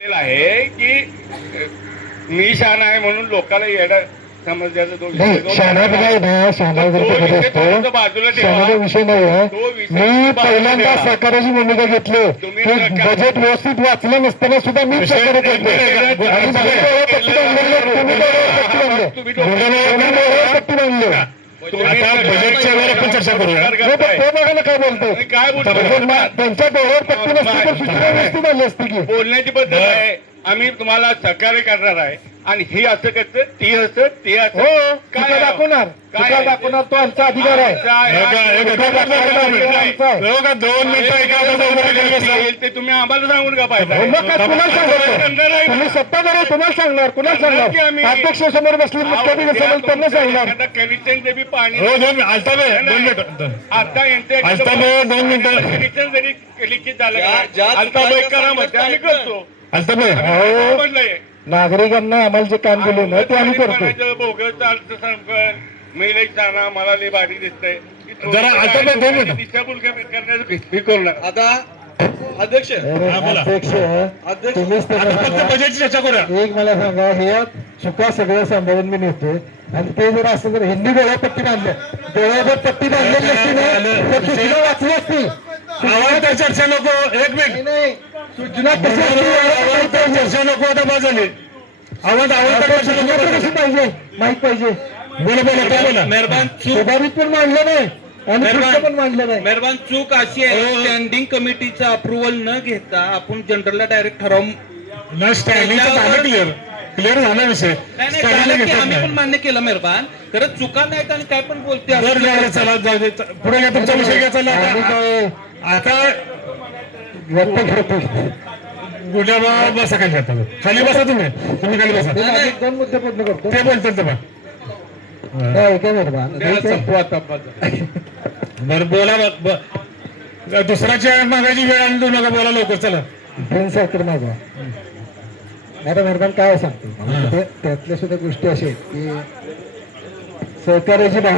आहे की मी शहाणा आहे म्हणून लोकांना येणं समजण्याचा तो बाजूला विषय नाही. मी पहिल्यांदा सहकार्याची भूमिका घेतली. बजेट व्यवस्थित वाचलं नसताना सुद्धा मी सहकार्य करतो. आता बजेटच्या वेळेला आपण चर्चा करूया. ते बघायला काय बोलतो काय बोलतो त्यांच्या डोळ्यावर पट्टी नसती तर सूचना व्यवस्थित आली असती की. बोलण्याची पद्धत आहे. आम्ही तुम्हाला सहकार्य करणार आहे आणि हे असं करतं ते असं ते असं काय दाखवणार काय दाखवणार तो आमचा अधिकार आहे. 2 मिनिटं ते तुम्ही आम्हाला सांगून का पाहिजे. तुम्ही सत्ताधारी आहे, तुम्हाला सांगणार कुणाला सांगणार. अध्यक्ष समोर बसले मुख्याधिकारी समोर त्यांना सांगणार. कनेक्शन जे बी पाणी आता आता 2 मिनिटं कनेक्शन जरी लिखित झालं अल्ताबाई करा मध्ये आम्ही करतो. म्हणलंय नागरिकांना आम्हाला जे काम दिले ना ते आम्ही करतो. बोगस अर्थसंकल्प महिलेच जाणार मला लई भारी दिसतंय. जरा अल्ताबाई 2 मिनिटं. दिशाभूल करण्याचं भिस्ती करू नका. आता अध्यक्ष अध्यक्ष तुम्हीच फक्त बजेटची चर्चा करूया. एक मला सांगा, हे चुका सगळं सांभाळून मी नेतो आणि ते जर असं जर हिंदी डोळ्यापट्टी बांधल्या डोळ्यावर पट्टी बांधलेली असती ना तर सूचना वाचली असती. आवाज तर चर्चा नको. 1 मिनिट. नाही सूचना कशी आवाज तर चर्चा नको. आता बाजूला आवाज तर चर्चा नको. कशी पाहिजे माहित पाहिजे. बोला बोला काय बोला. मेहरबान चूक सुधारित पण मांडलं नाही आणि पुढचं पण मांडलं नाही. मेहरबान चूक अशी आहे स्टँडिंग कमिटीचं अप्रुव्हल न घेता आपण जनरलला डायरेक्ट ठराव ना स्टँडिंगचं झालं क्लिअर झाला विषय. नाही झालं की आम्ही पण मान्य केलं मेहरबान. खरं चुका नाहीत आणि काय पण बोलते चला जाऊ दे. पुढे घ्या तुमचा विषय घ्या. चला आता व्यक्त करतो. गुड्या बसा खाली आता खाली बसा. तुम्ही खाली बसा. दोन मुद्दे पूर्ण करतो. ते बोलतात तेव्हा बरं बोला. दुसऱ्याच्या मागायची वेळ आणि देऊ नका. बोला लवकर. चला तर माझा आता मेहरबान काय सांगतो त्यातल्या सुद्धा गोष्टी अशा आहेत की सहकार्याची भावना